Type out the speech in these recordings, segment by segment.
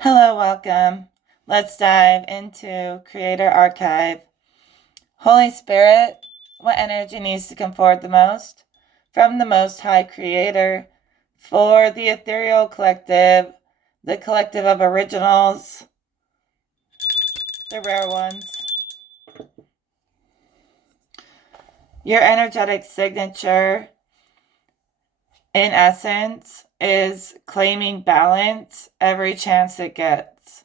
Hello, welcome. Let's dive into Creator Archive. Holy Spirit, what energy needs to come forward the most? From the Most High Creator, for the ethereal collective, the collective of originals, the rare ones. Your energetic signature, in essence, is claiming balance every chance it gets.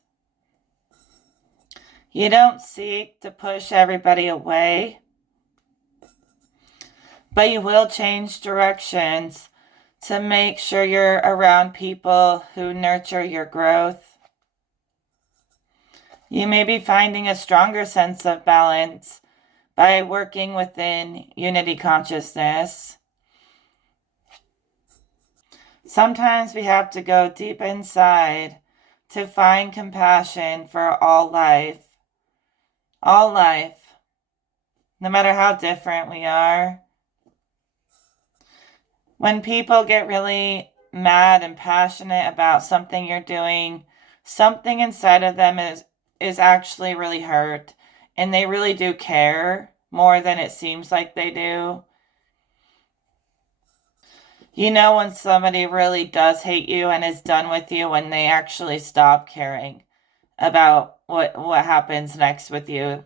You don't seek to push everybody away, but you will change directions to make sure you're around people who nurture your growth. You may be finding a stronger sense of balance by working within unity consciousness. Sometimes we have to go deep inside to find compassion for all life. All life, no matter how different we are. When people get really mad and passionate about something you're doing, something inside of them is actually really hurt, and they really do care more than it seems like they do. You know when somebody really does hate you and is done with you when they actually stop caring about what happens next with you,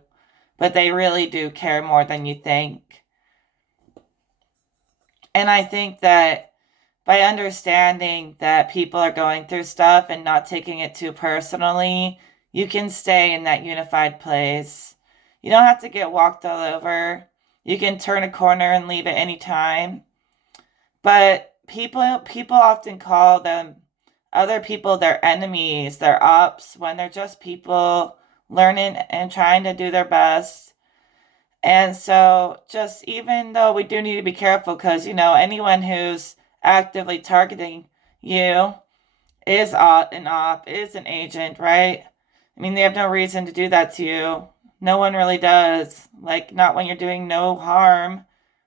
but they really do care more than you think. And I think that by understanding that people are going through stuff and not taking it too personally, you can stay in that unified place. You don't have to get walked all over. You can turn a corner and leave at any time. But people often call them other people their enemies, their ops, when they're just people learning and trying to do their best. And so just even though we do need to be careful because, anyone who's actively targeting you is an op, is an agent, right? I mean, they have no reason to do that to you. No one really does. Like, not when you're doing no harm.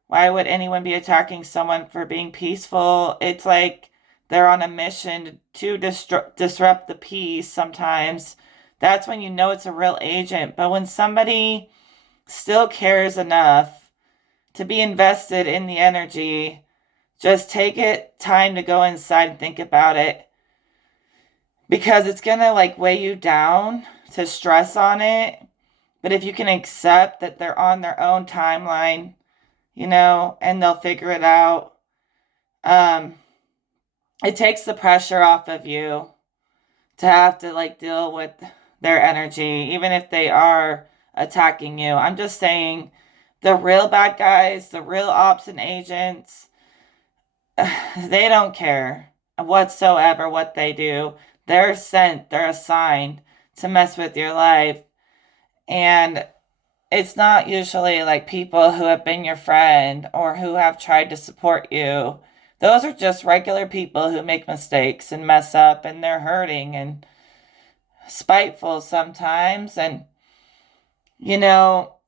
Why would anyone be attacking someone for being peaceful? It's like they're on a mission to disrupt the peace sometimes. That's when you know it's a real agent. But when somebody still cares enough to be invested in the energy, just take it time to go inside and think about it, because it's gonna weigh you down to stress on it. But if you can accept that they're on their own timeline, and they'll figure it out, it takes the pressure off of you to have to deal with their energy, even if they are attacking you. I'm just saying, the real bad guys, the real ops and agents, they don't care whatsoever what they do. They're sent, they're assigned to mess with your life. And it's not usually people who have been your friend or who have tried to support you. Those are just regular people who make mistakes and mess up, and they're hurting and spiteful sometimes. And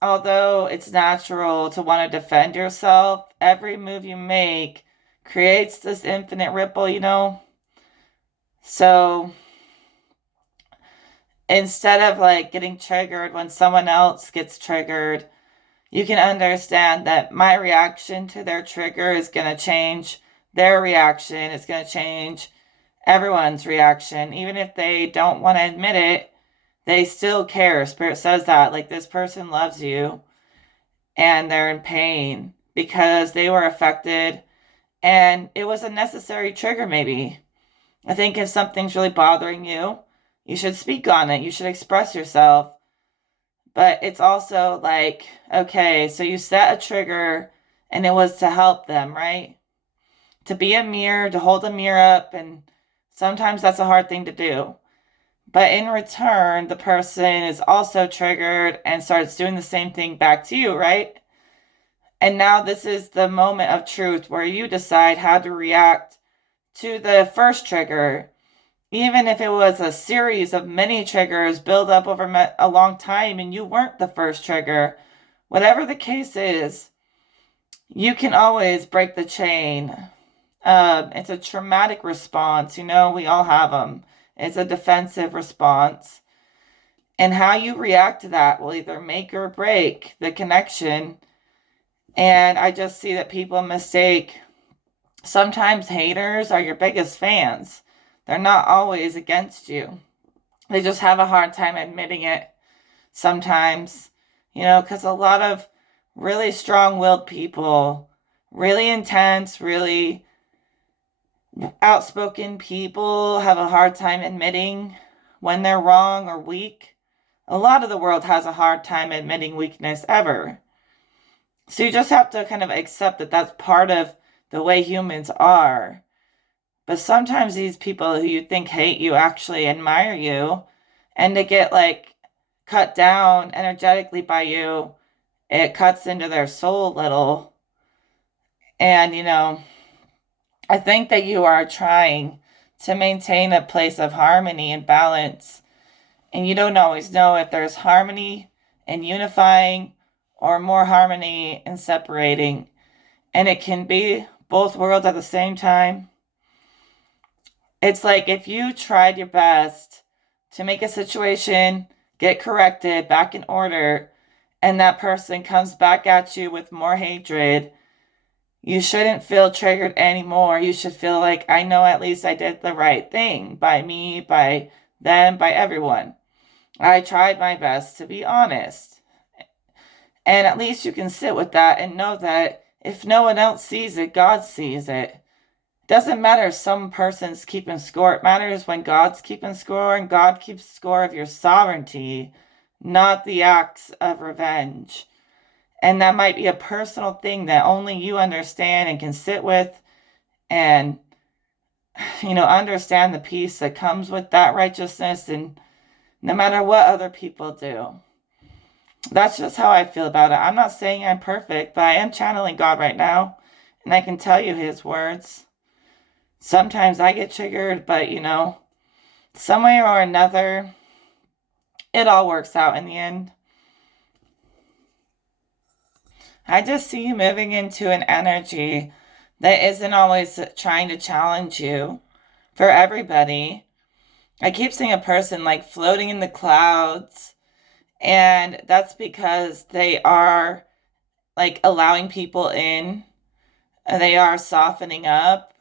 although it's natural to want to defend yourself, every move you make creates this infinite ripple. So instead of getting triggered when someone else gets triggered, you can understand that my reaction to their trigger is going to change their reaction. It's going to change everyone's reaction. Even if they don't want to admit it, they still care. Spirit says that, this person loves you and they're in pain because they were affected and it was a necessary trigger maybe. I think if something's really bothering you, you should speak on it. You should express yourself. But it's also okay, so you set a trigger and it was to help them, right? To be a mirror, to hold a mirror up, and sometimes that's a hard thing to do. But in return, the person is also triggered and starts doing the same thing back to you, right? And now this is the moment of truth where you decide how to react to the first trigger. Even if it was a series of many triggers built up over a long time and you weren't the first trigger, whatever the case is, you can always break the chain. It's a traumatic response. We all have them. It's a defensive response. And how you react to that will either make or break the connection. And I just see that people mistake, sometimes haters are your biggest fans. They're not always against you. They just have a hard time admitting it sometimes, because a lot of really strong-willed people, really intense, really outspoken people have a hard time admitting when they're wrong or weak. A lot of the world has a hard time admitting weakness ever. So you just have to kind of accept that that's part of the way humans are. But sometimes these people who you think hate you actually admire you, and to get cut down energetically by you, it cuts into their soul a little. And, I think that you are trying to maintain a place of harmony and balance. And you don't always know if there's harmony and unifying or more harmony and separating. And it can be both worlds at the same time. It's like if you tried your best to make a situation get corrected, back in order, and that person comes back at you with more hatred, you shouldn't feel triggered anymore. You should feel like, I know at least I did the right thing by me, by them, by everyone. I tried my best to be honest. And at least you can sit with that and know that if no one else sees it, God sees it. Doesn't matter if some person's keeping score. It matters when God's keeping score, and God keeps score of your sovereignty, not the acts of revenge. And that might be a personal thing that only you understand and can sit with and, understand the peace that comes with that righteousness, and no matter what other people do. That's just how I feel about it. I'm not saying I'm perfect, but I am channeling God right now, and I can tell you his words. Sometimes I get triggered, but, some way or another, it all works out in the end. I just see you moving into an energy that isn't always trying to challenge you for everybody. I keep seeing a person floating in the clouds, and that's because they are allowing people in. They are softening up.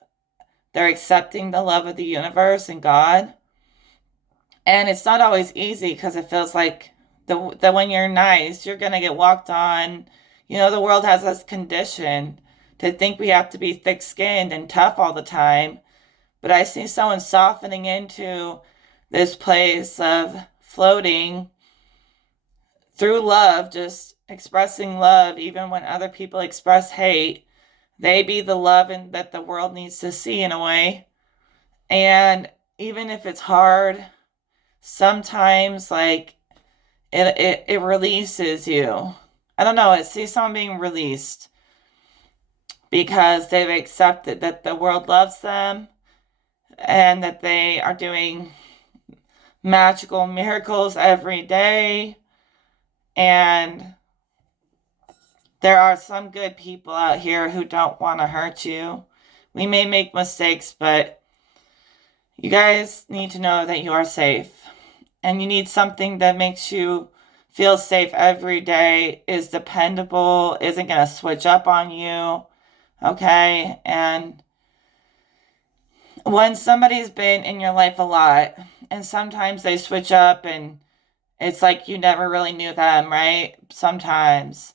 They're accepting the love of the universe and God. And it's not always easy because it feels like that when you're nice, you're going to get walked on. The world has us conditioned to think we have to be thick-skinned and tough all the time. But I see someone softening into this place of floating through love, just expressing love, even when other people express hate. They be the love that the world needs to see in a way. And even if it's hard, sometimes it releases you. I don't know, I see someone being released because they've accepted that the world loves them and that they are doing magical miracles every day. And there are some good people out here who don't want to hurt you. We may make mistakes, but you guys need to know that you are safe. And you need something that makes you feel safe every day, is dependable, isn't going to switch up on you. Okay? And when somebody's been in your life a lot, and sometimes they switch up and it's like you never really knew them, right? Sometimes.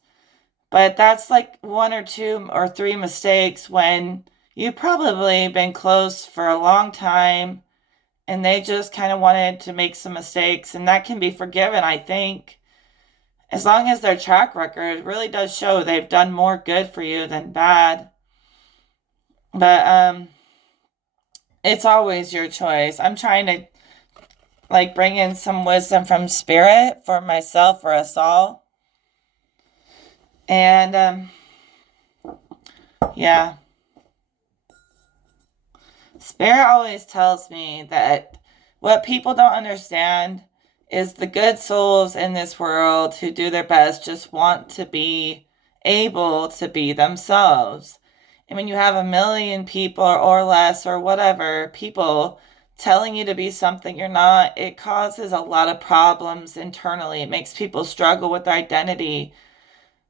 But that's one or two or three mistakes when you've probably been close for a long time and they just kind of wanted to make some mistakes, and that can be forgiven, I think. As long as their track record really does show they've done more good for you than bad. But it's always your choice. I'm trying to bring in some wisdom from spirit for myself, for us all. And yeah. Spirit always tells me that what people don't understand is the good souls in this world who do their best just want to be able to be themselves. And when you have 1 million people or less or whatever people telling you to be something you're not, it causes a lot of problems internally. It makes people struggle with their identity.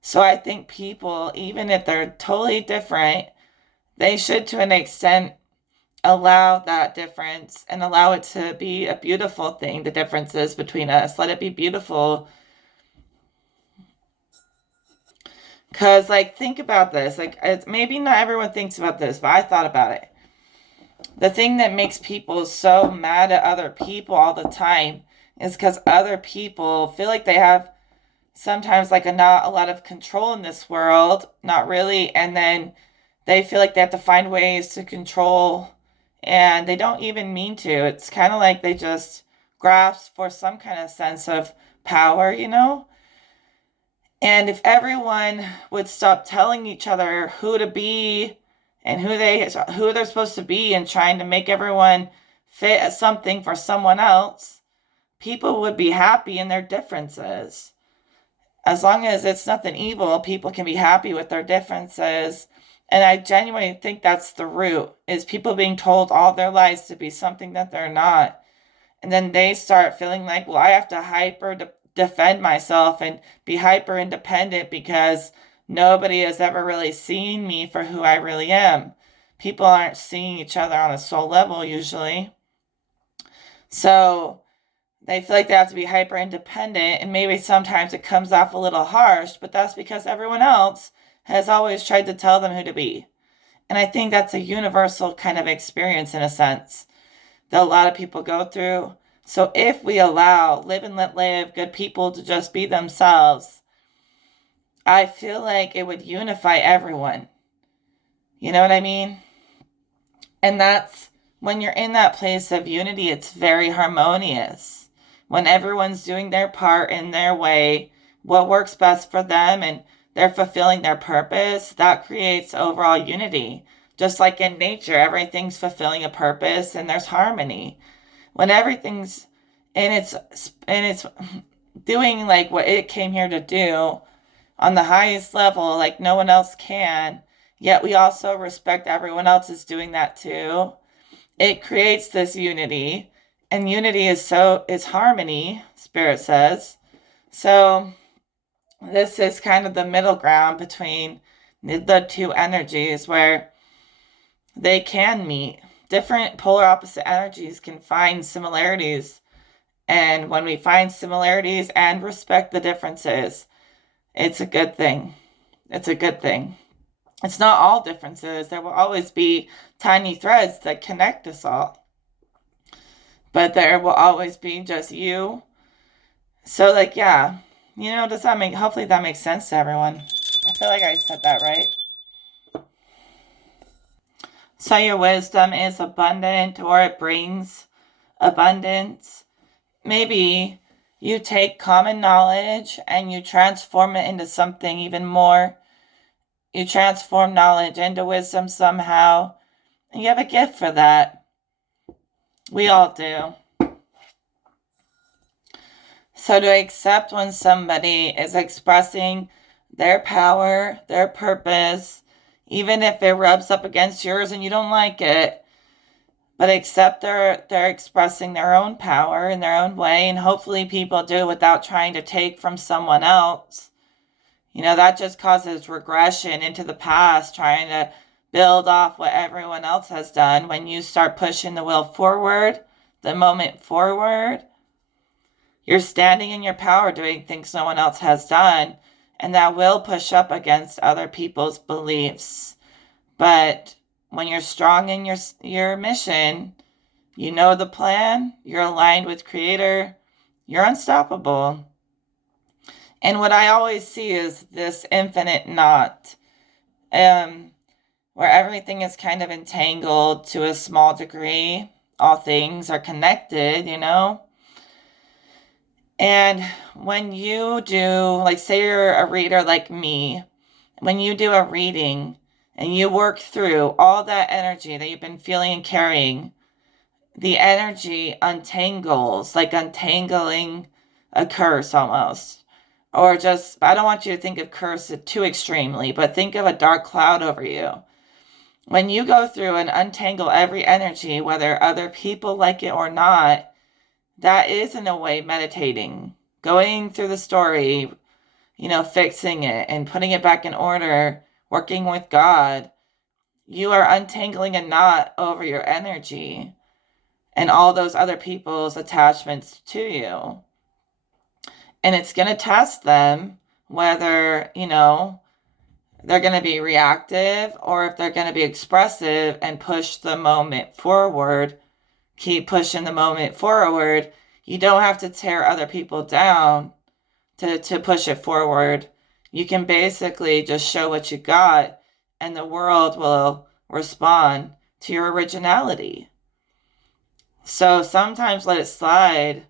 So I think people, even if they're totally different, they should, to an extent, allow that difference and allow it to be a beautiful thing, the differences between us. Let it be beautiful. Because, like, think about this. Like, maybe not everyone thinks about this, but I thought about it. The thing that makes people so mad at other people all the time is because other people feel like they have sometimes like not a lot of control in this world, not really, and then they feel like they have to find ways to control, and they don't even mean to. It's kind of like they just grasp for some kind of sense of power, you know? And if everyone would stop telling each other who to be and who they're supposed to be and trying to make everyone fit as something for someone else, people would be happy in their differences. As long as it's nothing evil, people can be happy with their differences. And I genuinely think that's the root, is people being told all their lives to be something that they're not. And then they start feeling like, well, I have to defend myself and be hyper independent because nobody has ever really seen me for who I really am. People aren't seeing each other on a soul level usually. So they feel like they have to be hyper independent, and maybe sometimes it comes off a little harsh, but that's because everyone else has always tried to tell them who to be. And I think that's a universal kind of experience in a sense that a lot of people go through. So if we allow live and let live good people to just be themselves, I feel like it would unify everyone. You know what I mean? And that's when you're in that place of unity, it's very harmonious. When everyone's doing their part in their way, what works best for them, and they're fulfilling their purpose, that creates overall unity. Just like in nature, everything's fulfilling a purpose and there's harmony. When everything's in its doing like what it came here to do on the highest level, like no one else can, yet we also respect everyone else is doing that too. It creates this unity, and unity is harmony, Spirit says. So this is kind of the middle ground between the two energies where they can meet. Different polar opposite energies can find similarities. And when we find similarities and respect the differences, it's a good thing. It's a good thing. It's not all differences. There will always be tiny threads that connect us all. But there will always be just you. So, like, yeah. You know, hopefully that makes sense to everyone. I feel like I said that right. So your wisdom is abundant, or it brings abundance. Maybe you take common knowledge and you transform it into something even more. You transform knowledge into wisdom somehow. And you have a gift for that. We all do. So to accept when somebody is expressing their power, their purpose, even if it rubs up against yours and you don't like it, but accept they're expressing their own power in their own way, and hopefully people do it without trying to take from someone else. You know, that just causes regression into the past, trying to build off what everyone else has done. When you start pushing the will forward, the moment forward, you're standing in your power, doing things no one else has done, and that will push up against other people's beliefs. But when you're strong in your mission, you know the plan, you're aligned with Creator, you're unstoppable. And what I always see is this infinite knot, where everything is kind of entangled to a small degree. All things are connected, you know? And when you do, like, say you're a reader like me, when you do a reading and you work through all that energy that you've been feeling and carrying, the energy untangles, like untangling a curse almost. Or just, I don't want you to think of curse too extremely, but think of a dark cloud over you. When you go through and untangle every energy, whether other people like it or not, that is in a way meditating. Going through the story, fixing it and putting it back in order, working with God. You are untangling a knot over your energy and all those other people's attachments to you. And it's going to test them whether, they're going to be reactive or if they're going to be expressive and push the moment forward. Keep pushing the moment forward. You don't have to tear other people down to push it forward. You can basically just show what you got, and the world will respond to your originality. So sometimes let it slide.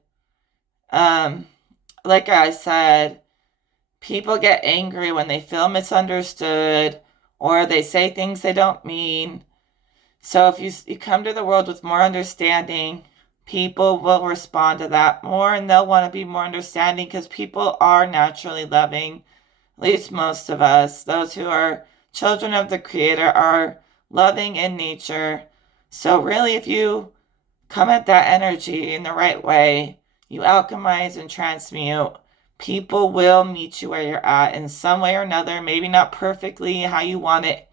Like I said, people get angry when they feel misunderstood or they say things they don't mean. So if you come to the world with more understanding, people will respond to that more and they'll want to be more understanding because people are naturally loving. At least most of us, those who are children of the Creator, are loving in nature. So really, if you come at that energy in the right way, you alchemize and transmute, people will meet you where you're at in some way or another, maybe not perfectly how you want it,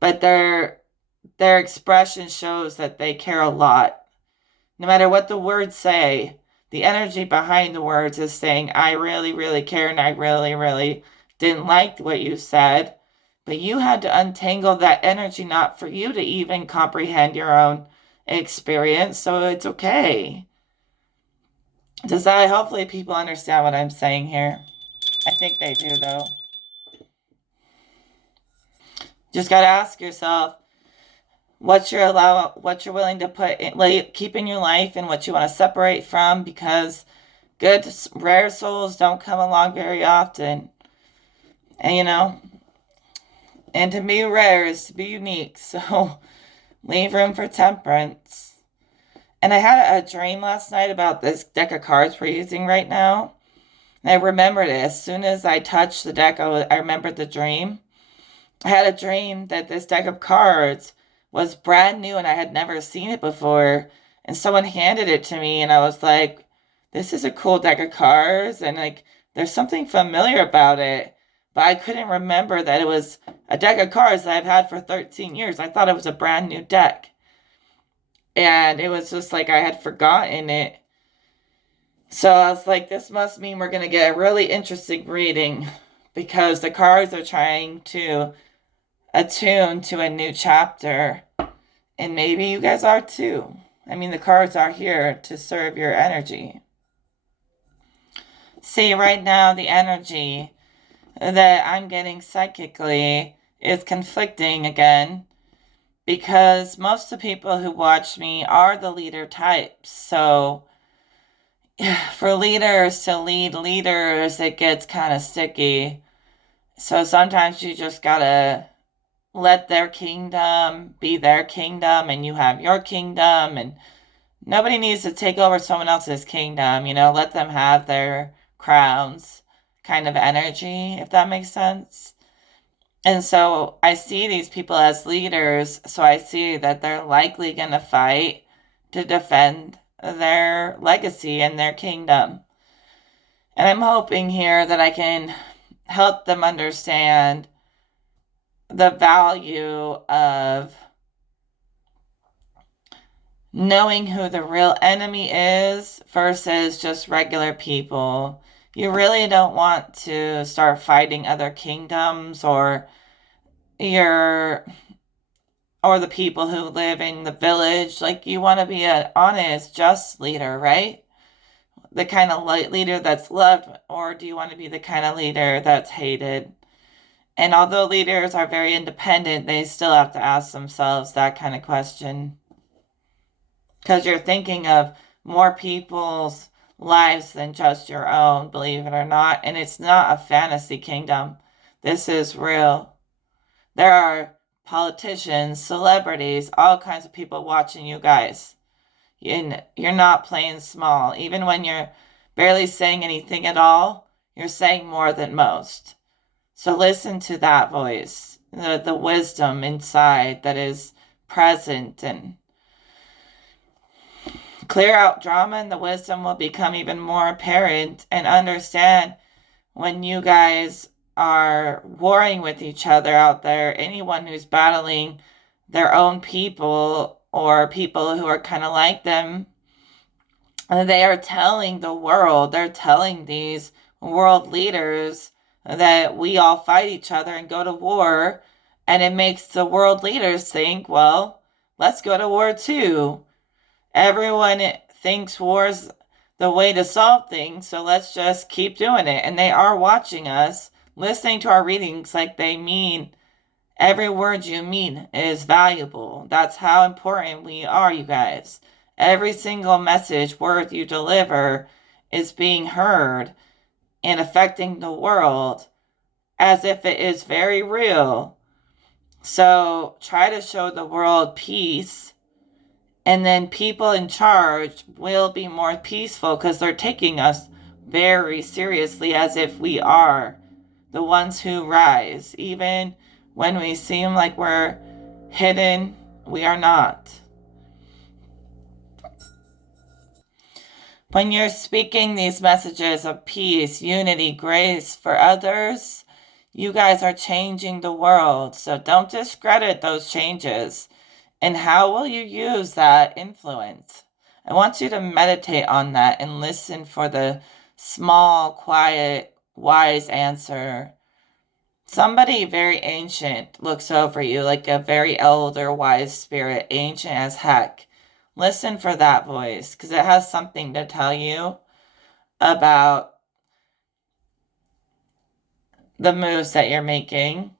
but their expression shows that they care a lot. No matter what the words say, the energy behind the words is saying, I really, really care and I really, really didn't like what you said. But you had to untangle that energy knot for you to even comprehend your own experience. So it's okay. Hopefully people understand what I'm saying here. I think they do, though. Just got to ask yourself, what you're willing to keep in your life and what you want to separate from, because good, rare souls don't come along very often. And, and to be rare is to be unique. So leave room for temperance. And I had a dream last night about this deck of cards we're using right now. And I remembered it. As soon as I touched the deck, I remembered the dream. I had a dream that this deck of cards was brand new and I had never seen it before. And someone handed it to me and I was like, this is a cool deck of cards. And there's something familiar about it. But I couldn't remember that it was a deck of cards that I've had for 13 years. I thought it was a brand new deck. And it was just like I had forgotten it. So I was like, this must mean we're going to get a really interesting reading because the cards are trying to attune to a new chapter. And maybe you guys are too. I mean, the cards are here to serve your energy. See, right now, the energy that I'm getting psychically is conflicting again because most of the people who watch me are the leader types. So for leaders to lead leaders, it gets kind of sticky. So sometimes you just gotta let their kingdom be their kingdom and you have your kingdom, and nobody needs to take over someone else's kingdom, let them have their crowns kind of energy, if that makes sense. And so I see these people as leaders, so I see that they're likely going to fight to defend their legacy and their kingdom. And I'm hoping here that I can help them understand the value of knowing who the real enemy is versus just regular people. You really don't want to start fighting other kingdoms or the people who live in the village. You want to be an honest, just leader, right? The kind of leader that's loved, or do you want to be the kind of leader that's hated? And although leaders are very independent, they still have to ask themselves that kind of question. Because you're thinking of more people's lives than just your own, believe it or not. And it's not a fantasy kingdom. This is real. There are politicians, celebrities, all kinds of people watching you guys. And you're not playing small. Even when you're barely saying anything at all, you're saying more than most. So listen to that voice. the wisdom inside that is present, and clear out drama, and the wisdom will become even more apparent. And understand, when you guys are warring with each other out there, anyone who's battling their own people or people who are kind of like them, they are telling the world, they're telling these world leaders that we all fight each other and go to war. And it makes the world leaders think, well, let's go to war too. Everyone thinks war's the way to solve things, so let's just keep doing it. And they are watching us, listening to our readings like they mean every word you mean is valuable. That's how important we are, you guys. Every single message, word you deliver is being heard and affecting the world as if it is very real. So try to show the world peace, and then people in charge will be more peaceful because they're taking us very seriously, as if we are the ones who rise. Even when we seem like we're hidden, we are not. When you're speaking these messages of peace, unity, grace for others, you guys are changing the world. So don't discredit those changes. And how will you use that influence? I want you to meditate on that and listen for the small, quiet, wise answer. Somebody very ancient looks over you, like a very elder, wise spirit, ancient as heck. Listen for that voice, because it has something to tell you about the moves that you're making.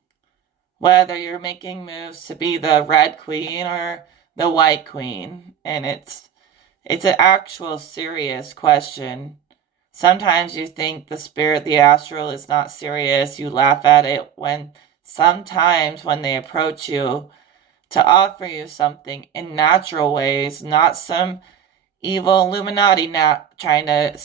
Whether you're making moves to be the red queen or the white queen. And it's an actual serious question. Sometimes you think the spirit, the astral, is not serious. You laugh at it, when sometimes when they approach you to offer you something in natural ways, not some evil Illuminati not trying to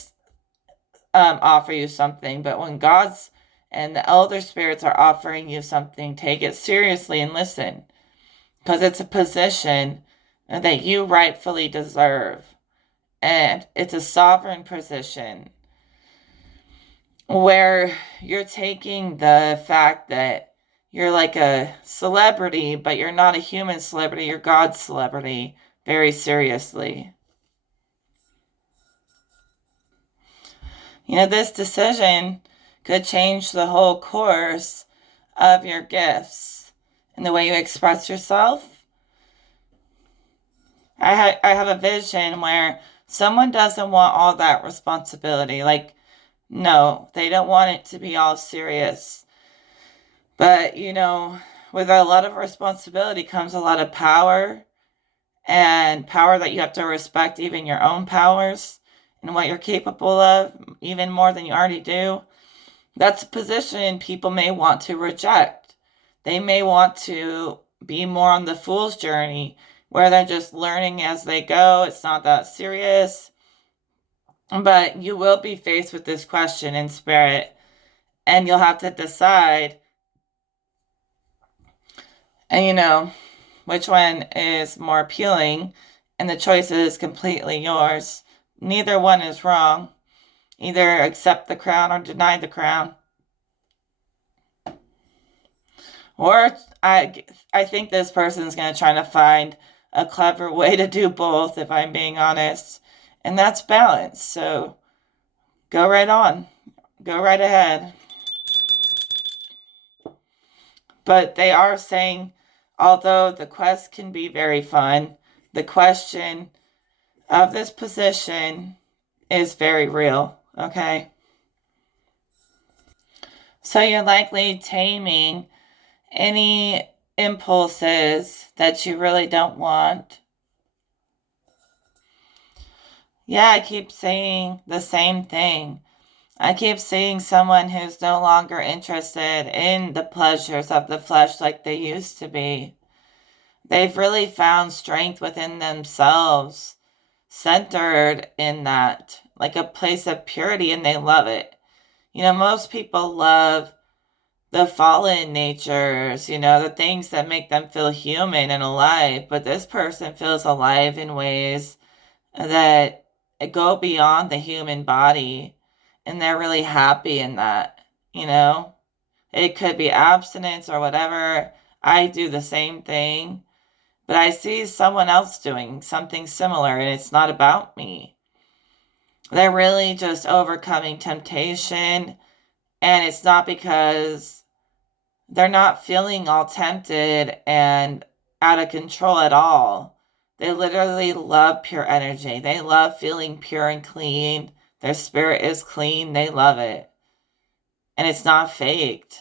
offer you something, but when God's and the elder spirits are offering you something, take it seriously and listen, because it's a position that you rightfully deserve, and it's a sovereign position where you're taking the fact that you're like a celebrity, but you're not a human celebrity, you're God's celebrity, very seriously. You know, this decision could change the whole course of your gifts and the way you express yourself. I have a vision where someone doesn't want all that responsibility. Like, no, they don't want it to be all serious. But, you know, with a lot of responsibility comes a lot of power, and power that you have to respect even your own powers and what you're capable of, even more than you already do. That's a position people may want to reject. They may want to be more on the fool's journey, where they're just learning as they go. It's not that serious. But you will be faced with this question in spirit, and you'll have to decide, and you know, which one is more appealing, and the choice is completely yours. Neither one is wrong. Either accept the crown or deny the crown. Or I think this person's going to try to find a clever way to do both, if I'm being honest. And that's balance. So go right on. Go right ahead. But they are saying, although the quest can be very fun, the question of this position is very real, okay? So you're likely taming any impulses that you really don't want. Yeah, I keep saying the same thing. I keep seeing someone who's no longer interested in the pleasures of the flesh like they used to be. They've really found strength within themselves, centered in that, like a place of purity, and they love it. You know, most people love the fallen natures, the things that make them feel human and alive. But this person feels alive in ways that go beyond the human body, and they're really happy in that, you know? It could be abstinence or whatever. I do the same thing, but I see someone else doing something similar, and it's not about me. They're really just overcoming temptation, and it's not because they're not feeling all tempted and out of control at all. They literally love pure energy. They love feeling pure and clean. Their spirit is clean. They love it. And it's not faked.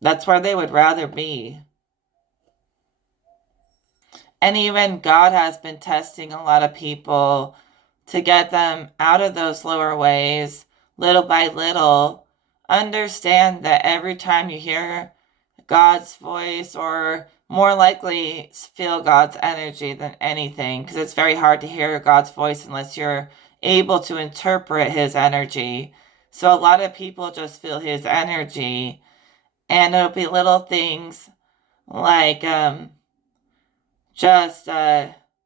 That's where they would rather be. And even God has been testing a lot of people to get them out of those lower ways, little by little. Understand that every time you hear God's voice, or more likely feel God's energy than anything, because it's very hard to hear God's voice unless you're able to interpret his energy. So a lot of people just feel his energy, and it'll be little things like just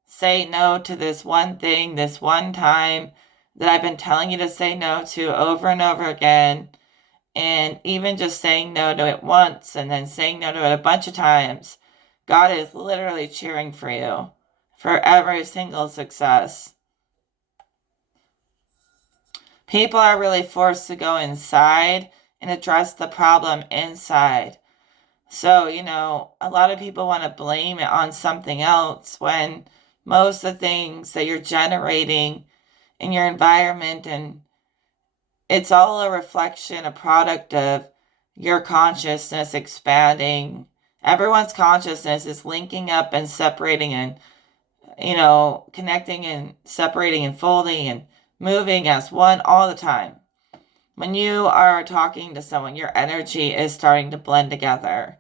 say no to this one thing, this one time that I've been telling you to say no to over and over again. And even just saying no to it once and then saying no to it a bunch of times, God is literally cheering for you for every single success. People are really forced to go inside and address the problem inside. So, a lot of people want to blame it on something else when most of the things that you're generating in your environment, and it's all a reflection, a product of your consciousness expanding. Everyone's consciousness is linking up and separating and, connecting and separating and folding and moving as one all the time. When you are talking to someone, your energy is starting to blend together.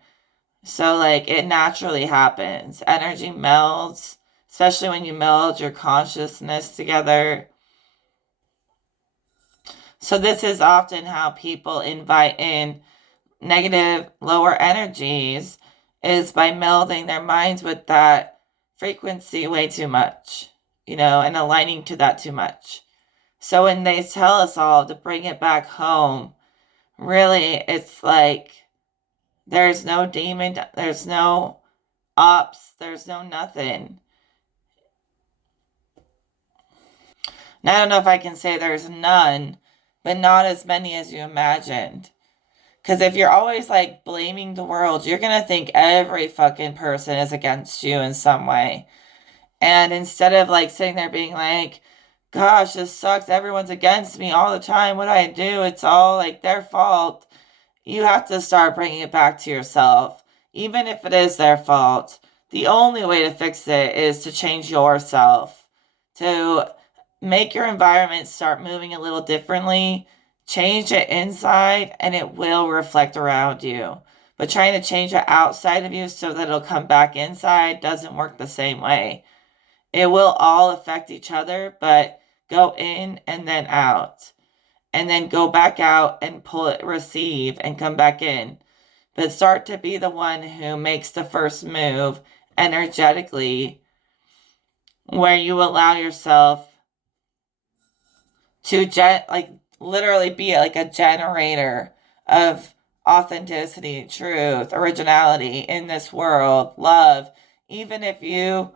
So, it naturally happens. Energy melds, especially when you meld your consciousness together. So this is often how people invite in negative, lower energies, is by melding their minds with that frequency way too much, and aligning to that too much. So when they tell us all to bring it back home, really, it's like there's no demon, there's no ops, there's no nothing. Now, I don't know if I can say there's none, but not as many as you imagined. Because if you're always blaming the world, you're going to think every fucking person is against you in some way. And instead of sitting there being like, gosh, this sucks, everyone's against me all the time, what do I do? It's all their fault. You have to start bringing it back to yourself. Even if it is their fault, the only way to fix it is to change yourself, to make your environment start moving a little differently. Change it inside and it will reflect around you. But trying to change it outside of you so that it'll come back inside doesn't work the same way. It will all affect each other, but go in and then out. And then go back out and pull it, receive, and come back in. But start to be the one who makes the first move energetically, where you allow yourself to literally be like a generator of authenticity, truth, originality in this world, love. Even if you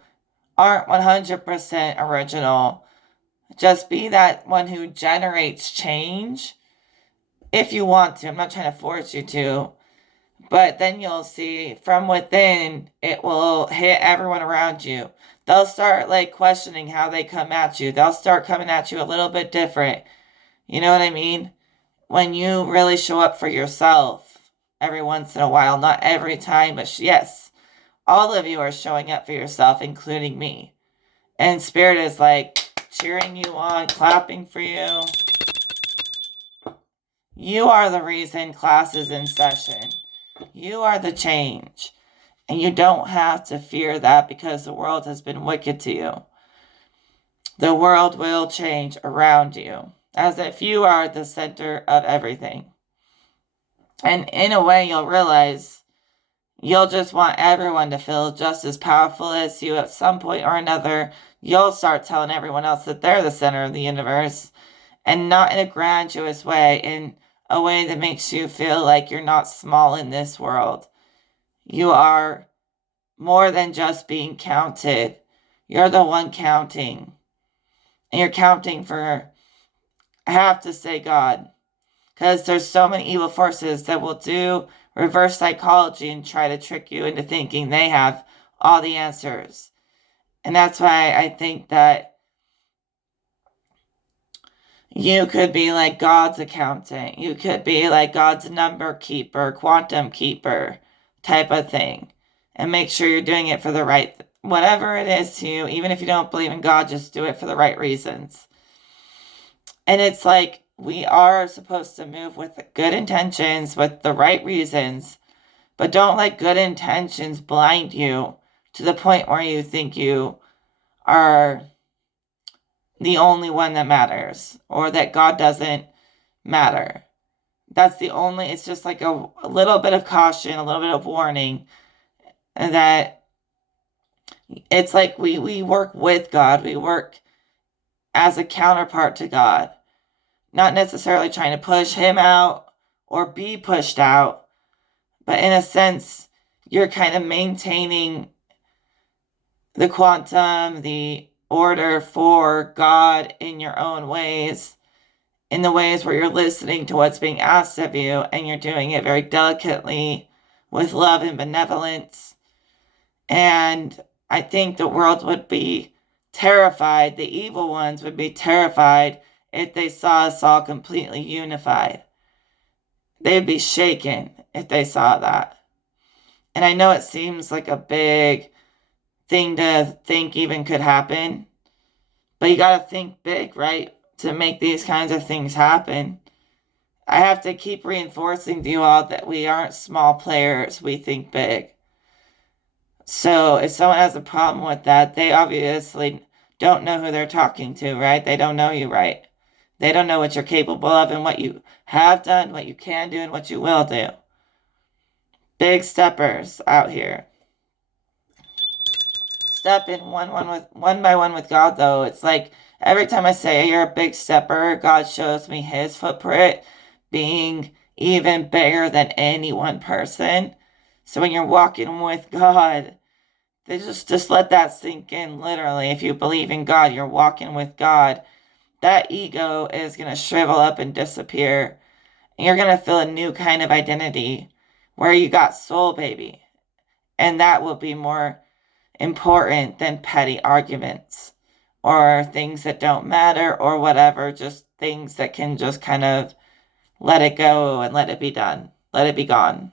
aren't 100% original, just be that one who generates change if you want to. I'm not trying to force you to, but then you'll see from within, it will hit everyone around you. They'll start questioning how they come at you. They'll start coming at you a little bit different. You know what I mean? When you really show up for yourself every once in a while, not every time, but yes, all of you are showing up for yourself, including me. And Spirit is cheering you on, clapping for you. You are the reason class is in session. You are the change. And you don't have to fear that because the world has been wicked to you. The world will change around you, as if you are the center of everything. And in a way, you'll realize you'll just want everyone to feel just as powerful as you at some point or another. You'll start telling everyone else that they're the center of the universe, and not in a grandiose way, in a way that makes you feel like you're not small in this world. You are more than just being counted. You're the one counting. And you're counting for, I have to say, God. Because there's so many evil forces that will do reverse psychology and try to trick you into thinking they have all the answers. And that's why I think that you could be like God's accountant. You could be like God's number keeper, quantum keeper type of thing. And make sure you're doing it for the right, whatever it is to you. Even if you don't believe in God, just do it for the right reasons. And it's like, we are supposed to move with good intentions, with the right reasons, but don't let good intentions blind you to the point where you think you are the only one that matters, or that God doesn't matter. It's just like a little bit of caution, a little bit of warning, and that it's like we work with God, we work as a counterpart to God. Not necessarily trying to push him out or be pushed out, but in a sense, you're kind of maintaining the quantum, the order for God in your own ways, in the ways where you're listening to what's being asked of you, and you're doing it very delicately with love and benevolence. And I think the world would be terrified, the evil ones would be terrified if they saw us all completely unified. They'd be shaken if they saw that. And I know it seems like a big thing to think even could happen, but you gotta think big, right? To make these kinds of things happen. I have to keep reinforcing to you all that we aren't small players, we think big. So if someone has a problem with that, they obviously don't know who they're talking to, right? They don't know you right. They don't know what you're capable of and what you have done, what you can do, and what you will do. Big steppers out here. Step in one by one with God, though. It's like every time I say you're a big stepper, God shows me his footprint being even bigger than any one person. So when you're walking with God, they just let that sink in, literally. If you believe in God, you're walking with God. That ego is going to shrivel up and disappear. And you're going to feel a new kind of identity where you got soul, baby. And that will be more important than petty arguments or things that don't matter or whatever. Just things that can just kind of let it go and let it be done. Let it be gone.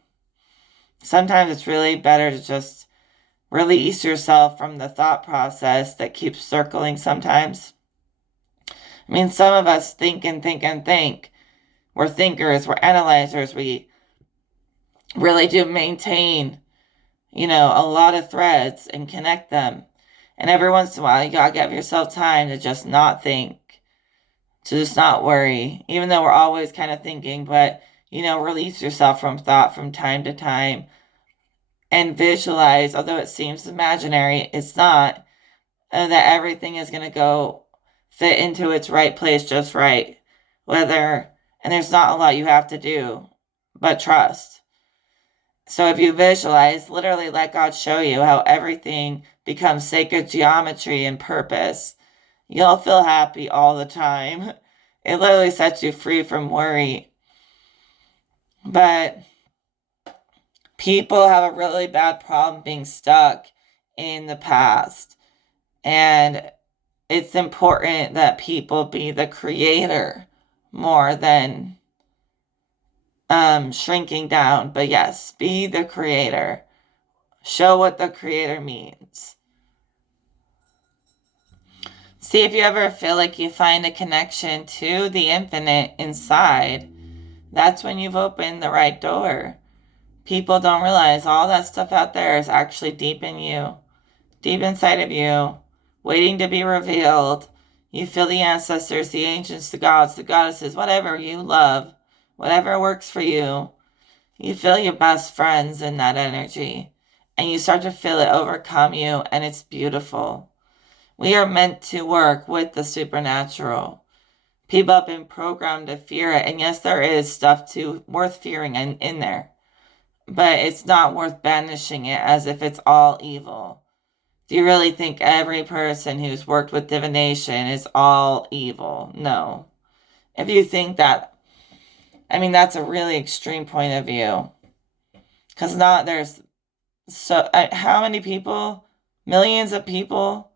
Sometimes it's really better to just release yourself from the thought process that keeps circling sometimes. I mean, some of us think and think and think. We're thinkers, we're analyzers, we really do maintain, a lot of threads and connect them. And every once in a while, you gotta give yourself time to just not think, to just not worry, even though we're always kind of thinking, but, release yourself from thought from time to time and visualize, although it seems imaginary, it's not, that everything is going to go fit into its right place just right. And there's not a lot you have to do, but trust. So if you visualize, literally let God show you how everything becomes sacred geometry and purpose, you'll feel happy all the time. It literally sets you free from worry. But people have a really bad problem being stuck in the past. And it's important that people be the creator more than shrinking down. But yes, be the creator. Show what the creator means. See if you ever feel like you find a connection to the infinite inside. That's when you've opened the right door. People don't realize all that stuff out there is actually deep in you, deep inside of you, waiting to be revealed. You feel the ancestors, the ancients, the gods, the goddesses, whatever you love, whatever works for you. You feel your best friends in that energy, and you start to feel it overcome you, and it's beautiful. We are meant to work with the supernatural. People have been programmed to fear it, and yes, there is stuff worth fearing in there, but it's not worth banishing it as if it's all evil. Do you really think every person who's worked with divination is all evil? No. If you think that, I mean, that's a really extreme point of view. Because not there's how many people? Millions of people?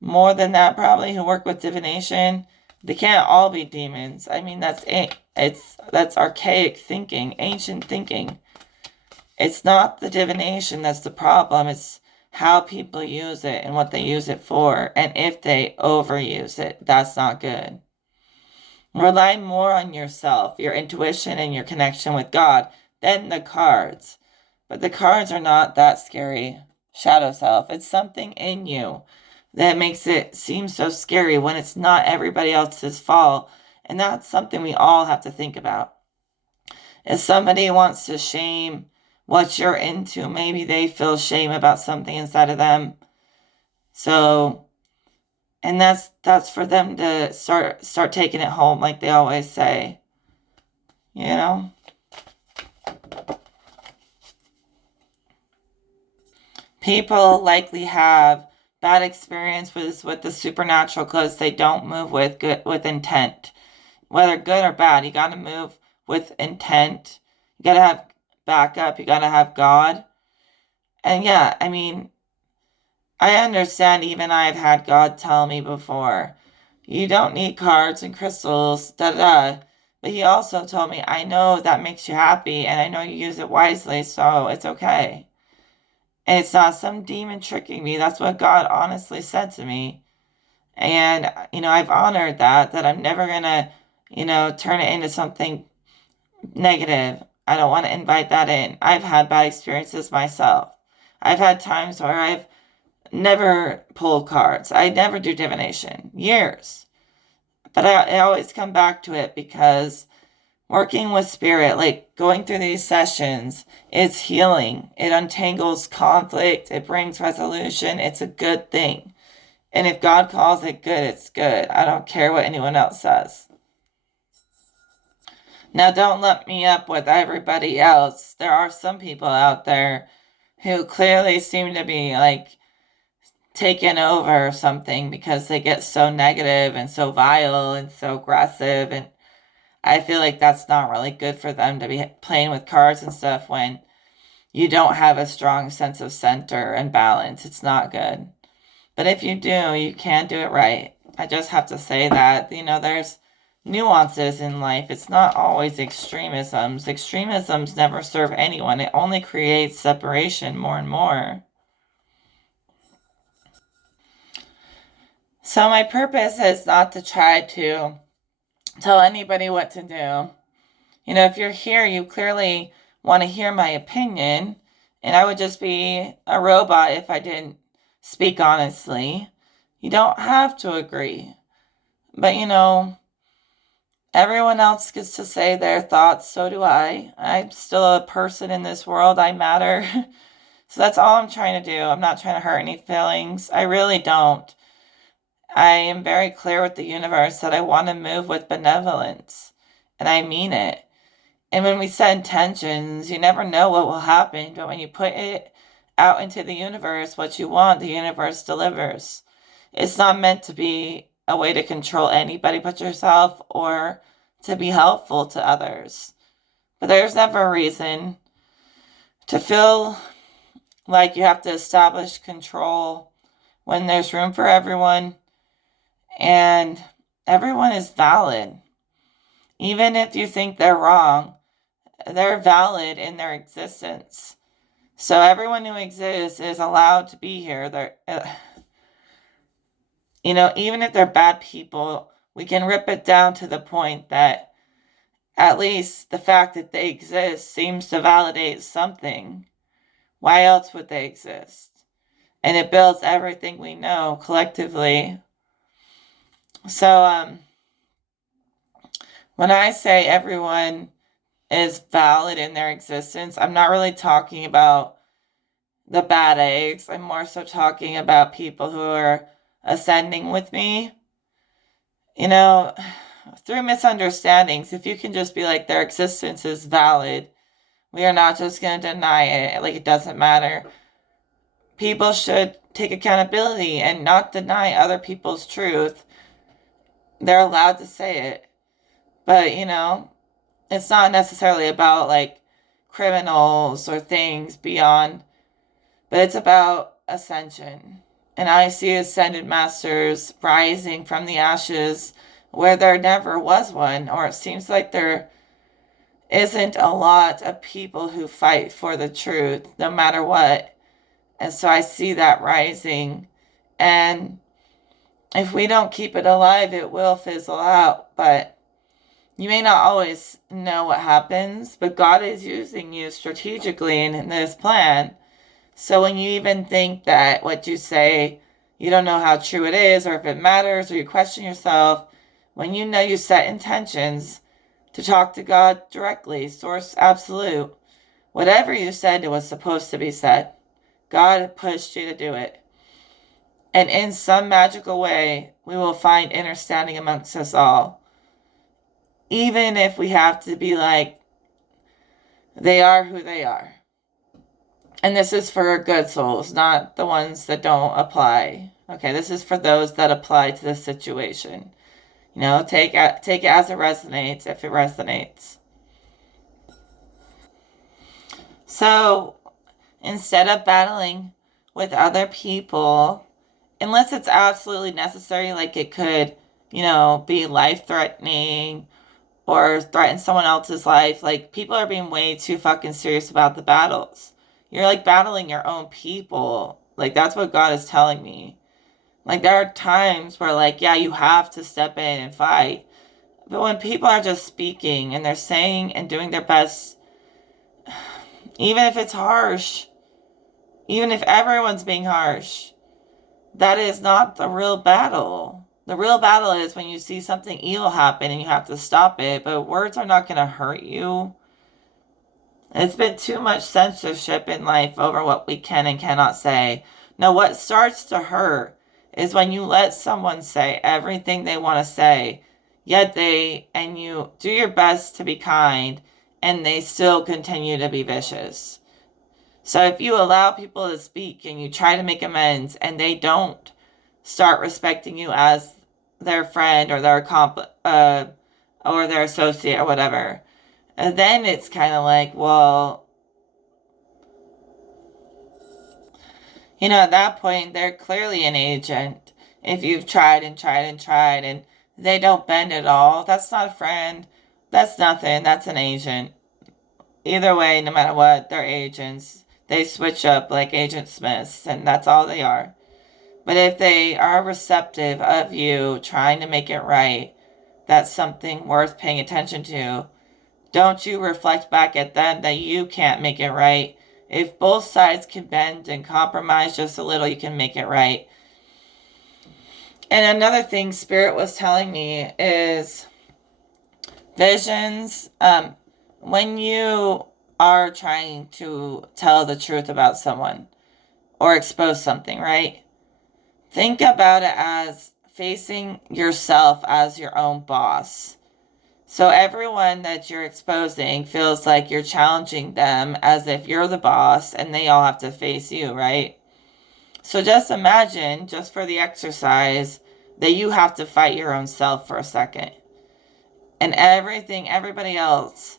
More than that, probably, who work with divination. They can't all be demons. I mean, that's archaic thinking, ancient thinking. It's not the divination that's the problem. It's how people use it and what they use it for. And if they overuse it, that's not good. Rely more on yourself, your intuition, and your connection with God than the cards. But the cards are not that scary. Shadow self. It's something in you that makes it seem so scary when it's not everybody else's fault. And that's something we all have to think about. If somebody wants to shame what you're into, maybe they feel shame about something inside of them. So, and that's for them to start taking it home, like they always say. You know? People likely have bad experiences with the supernatural because they don't move with intent. Whether good or bad, you got to move with intent. You got to have backup. You got to have God. And yeah, I mean, I understand. Even I've had God tell me before, you don't need cards and crystals, da da da. But he also told me, I know that makes you happy, and I know you use it wisely, so it's okay. And it's not some demon tricking me. That's what God honestly said to me. And, I've honored that I'm never going to, turn it into something negative. I don't want to invite that in. I've had bad experiences myself. I've had times where I've never pulled cards. I never do divination. Years. But I always come back to it because working with spirit, like going through these sessions, it's healing. It untangles conflict. It brings resolution. It's a good thing. And if God calls it good, it's good. I don't care what anyone else says. Now, don't let me up with everybody else. There are some people out there who clearly seem to be like taken over or something because they get so negative and so vile and so aggressive. And I feel like that's not really good for them to be playing with cards and stuff when you don't have a strong sense of center and balance. It's not good. But if you do, you can do it right. I just have to say that, there's nuances in life. It's not always extremisms. Extremisms never serve anyone. It only creates separation more and more. So my purpose is not to try to tell anybody what to do. If you're here, you clearly want to hear my opinion, and I would just be a robot if I didn't speak honestly. You don't have to agree. But everyone else gets to say their thoughts, so do I. I'm still a person in this world. I matter. So that's all I'm trying to do. I'm not trying to hurt any feelings. I really don't. I am very clear with the universe that I want to move with benevolence. And I mean it. And when we set intentions, you never know what will happen. But when you put it out into the universe, what you want, the universe delivers. It's not meant to be a way to control anybody but yourself or to be helpful to others. But there's never a reason to feel like you have to establish control when there's room for everyone and everyone is valid. Even if you think they're wrong, they're valid in their existence. So everyone who exists is allowed to be here. Even if they're bad people, we can rip it down to the point that at least the fact that they exist seems to validate something. Why else would they exist? And it builds everything we know collectively. So, when I say everyone is valid in their existence. I'm not really talking about the bad eggs. I'm more so talking about people who are ascending with me. You know, through misunderstandings, if you can just be like, their existence is valid, we are not just going to deny it, like it doesn't matter. People should take accountability and not deny other people's truth. They're allowed to say it. But, it's not necessarily about like criminals or things beyond, but it's about ascension. And I see ascended masters rising from the ashes where there never was one, or it seems like there isn't a lot of people who fight for the truth, no matter what. And so I see that rising. And if we don't keep it alive, it will fizzle out. But you may not always know what happens, but God is using you strategically in this plan. So when you even think that what you say, you don't know how true it is, or if it matters, or you question yourself, when you know you set intentions to talk to God directly, source absolute, whatever you said, it was supposed to be said. God pushed you to do it. And in some magical way, we will find understanding amongst us all. Even if we have to be like, they are who they are. And this is for good souls, not the ones that don't apply. Okay, this is for those that apply to the situation. Take it as it resonates, if it resonates. So, instead of battling with other people, unless it's absolutely necessary, like it could, be life-threatening or threaten someone else's life, like people are being way too fucking serious about the battles. You're like battling your own people. Like that's what God is telling me. Like there are times where like, yeah, you have to step in and fight. But when people are just speaking and they're saying and doing their best, even if it's harsh, even if everyone's being harsh, that is not the real battle. The real battle is when you see something evil happen and you have to stop it, but words are not going to hurt you. It's been too much censorship in life over what we can and cannot say. No, what starts to hurt is when you let someone say everything they want to say, yet and you do your best to be kind, and they still continue to be vicious. So if you allow people to speak and you try to make amends and they don't start respecting you as their friend or their or their associate or whatever, and then it's kind of like, well, at that point, they're clearly an agent. If you've tried and tried and tried and they don't bend at all, that's not a friend. That's nothing. That's an agent. Either way, no matter what, they're agents. They switch up like Agent Smiths, and that's all they are. But if they are receptive of you trying to make it right, that's something worth paying attention to. Don't you reflect back at them that you can't make it right. If both sides can bend and compromise just a little, you can make it right. And another thing Spirit was telling me is visions. When you are trying to tell the truth about someone or expose something, right? Think about it as facing yourself as your own boss. So everyone that you're exposing feels like you're challenging them as if you're the boss and they all have to face you, right? So just imagine, just for the exercise, that you have to fight your own self for a second. And everything everybody else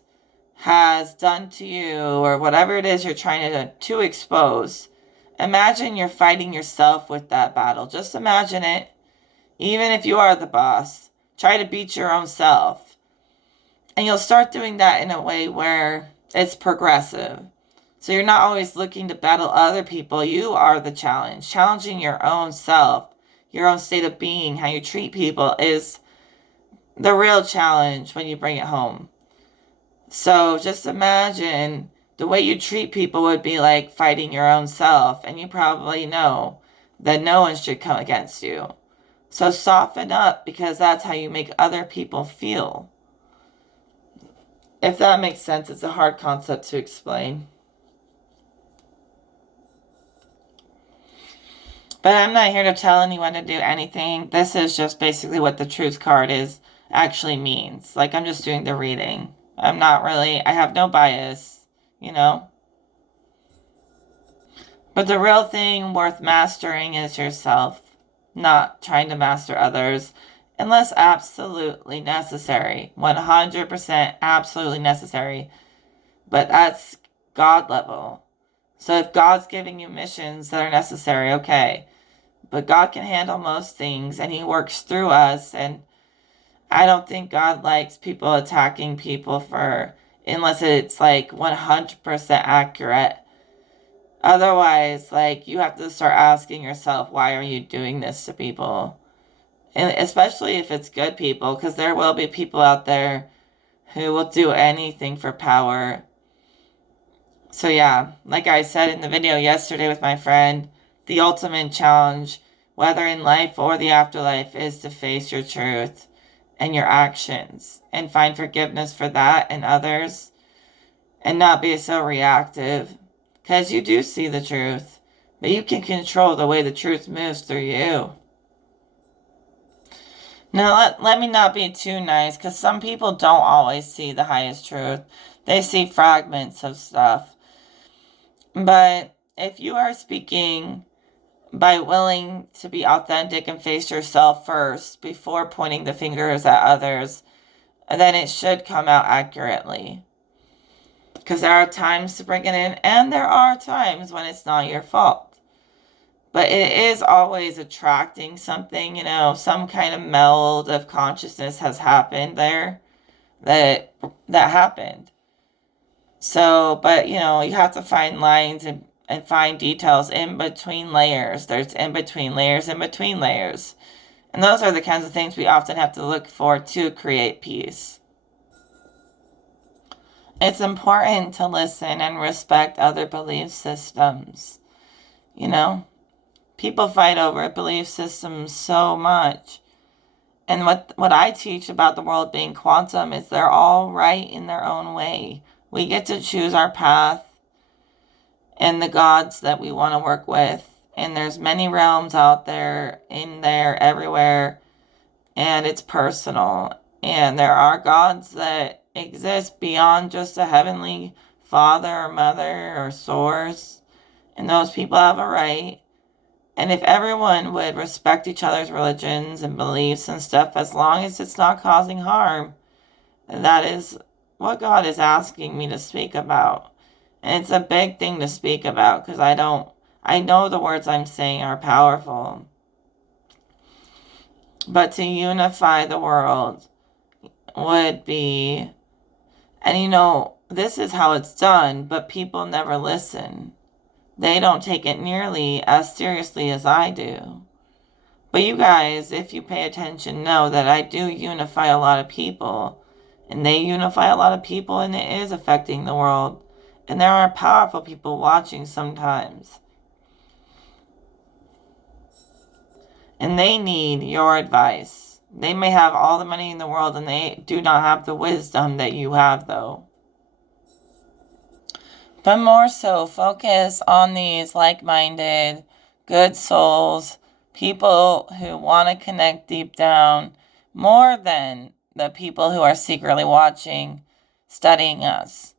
has done to you or whatever it is you're trying to expose, imagine you're fighting yourself with that battle. Just imagine it. Even if you are the boss, try to beat your own self. And you'll start doing that in a way where it's progressive. So you're not always looking to battle other people. You are the challenge. Challenging your own self, your own state of being, how you treat people is the real challenge when you bring it home. So just imagine the way you treat people would be like fighting your own self. And you probably know that no one should come against you. So soften up, because that's how you make other people feel. If that makes sense, it's a hard concept to explain. But I'm not here to tell anyone to do anything. This is just basically what the truth card actually means. Like, I'm just doing the reading. I'm not really, I have no bias, you know? But the real thing worth mastering is yourself, not trying to master others unless absolutely necessary. 100% absolutely necessary. But that's God level. So if God's giving you missions that are necessary, okay. But God can handle most things and He works through us. And I don't think God likes people attacking people unless it's like 100% accurate. Otherwise, like, you have to start asking yourself, why are you doing this to people? And especially if it's good people, because there will be people out there who will do anything for power. So yeah, like I said in the video yesterday with my friend, the ultimate challenge, whether in life or the afterlife, is to face your truth and your actions and find forgiveness for that and others and not be so reactive. Because you do see the truth, but you can control the way the truth moves through you. Now, let me not be too nice, because some people don't always see the highest truth. They see fragments of stuff. But if you are speaking by willing to be authentic and face yourself first before pointing the fingers at others, then it should come out accurately. Because there are times to bring it in, and there are times when it's not your fault. But it is always attracting something, some kind of meld of consciousness has happened there that happened. So, but you have to find lines and find details in between layers. There's in between layers, in between layers. And those are the kinds of things we often have to look for to create peace. It's important to listen and respect other belief systems. People fight over belief systems so much. And what I teach about the world being quantum is they're all right in their own way. We get to choose our path and the gods that we want to work with. And there's many realms out there, in there, everywhere. And it's personal. And there are gods that exist beyond just a heavenly father or mother or source. And those people have a right. And if everyone would respect each other's religions and beliefs and stuff, as long as it's not causing harm, that is what God is asking me to speak about. And it's a big thing to speak about, because I know the words I'm saying are powerful. But to unify the world would be, and this is how it's done, but people never listen. They don't take it nearly as seriously as I do. But you guys, if you pay attention, know that I do unify a lot of people. And they unify a lot of people, and it is affecting the world. And there are powerful people watching sometimes. And they need your advice. They may have all the money in the world, and they do not have the wisdom that you have, though. But more so, focus on these like-minded, good souls, people who want to connect deep down, more than the people who are secretly watching, studying us.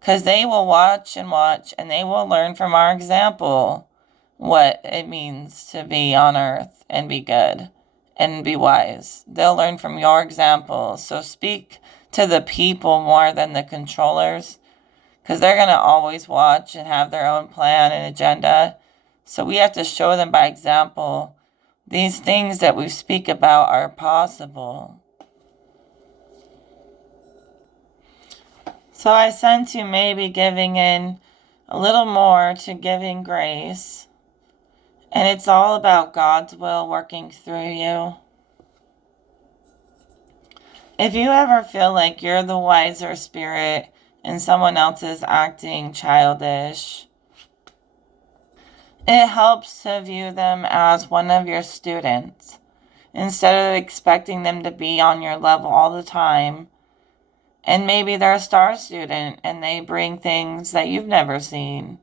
Because they will watch, and they will learn from our example what it means to be on earth and be good and be wise. They'll learn from your example. So speak to the people more than the controllers, because they're going to always watch and have their own plan and agenda. So we have to show them by example these things that we speak about are possible. So I sense you maybe giving in a little more to giving grace. And it's all about God's will working through you. If you ever feel like you're the wiser spirit and someone else is acting childish, it helps to view them as one of your students instead of expecting them to be on your level all the time And maybe they're a star student and they bring things that you've never seen.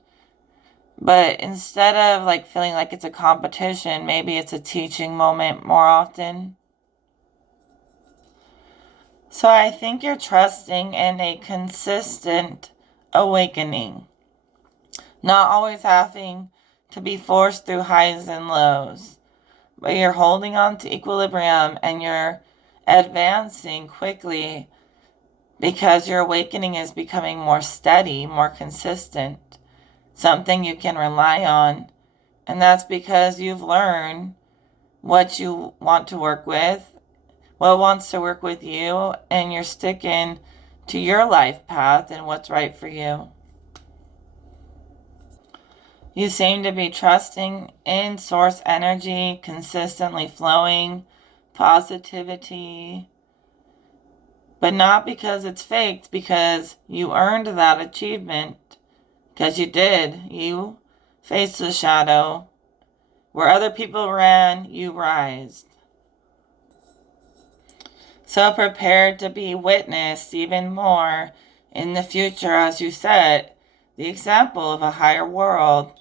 But instead of like feeling like it's a competition, maybe it's a teaching moment more often. So I think you're trusting in a consistent awakening, not always having to be forced through highs and lows, but you're holding on to equilibrium and you're advancing quickly because your awakening is becoming more steady, more consistent, something you can rely on. And that's because you've learned what you want to work with, what wants to work with you, and you're sticking to your life path and what's right for you. You seem to be trusting in source energy, consistently flowing, positivity, but not because it's faked, because you earned that achievement. Because you did. You faced the shadow. Where other people ran, you rised. So prepared to be witnessed even more in the future as you set the example of a higher world.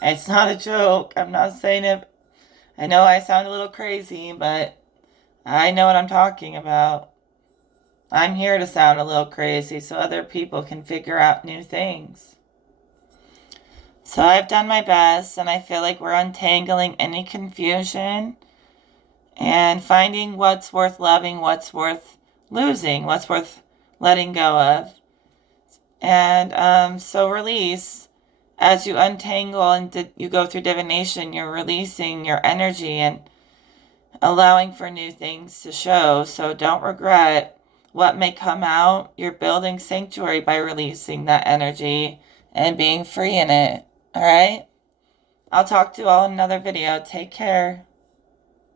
It's not a joke. I'm not saying it. I know I sound a little crazy, but I know what I'm talking about. I'm here to sound a little crazy so other people can figure out new things. So I've done my best, and I feel like we're untangling any confusion and finding what's worth loving, what's worth losing, what's worth letting go of. And so release. As you untangle and you go through divination, you're releasing your energy and allowing for new things to show. So don't regret what may come out. You're building sanctuary by releasing that energy and being free in it. All right? I'll talk to you all in another video. Take care.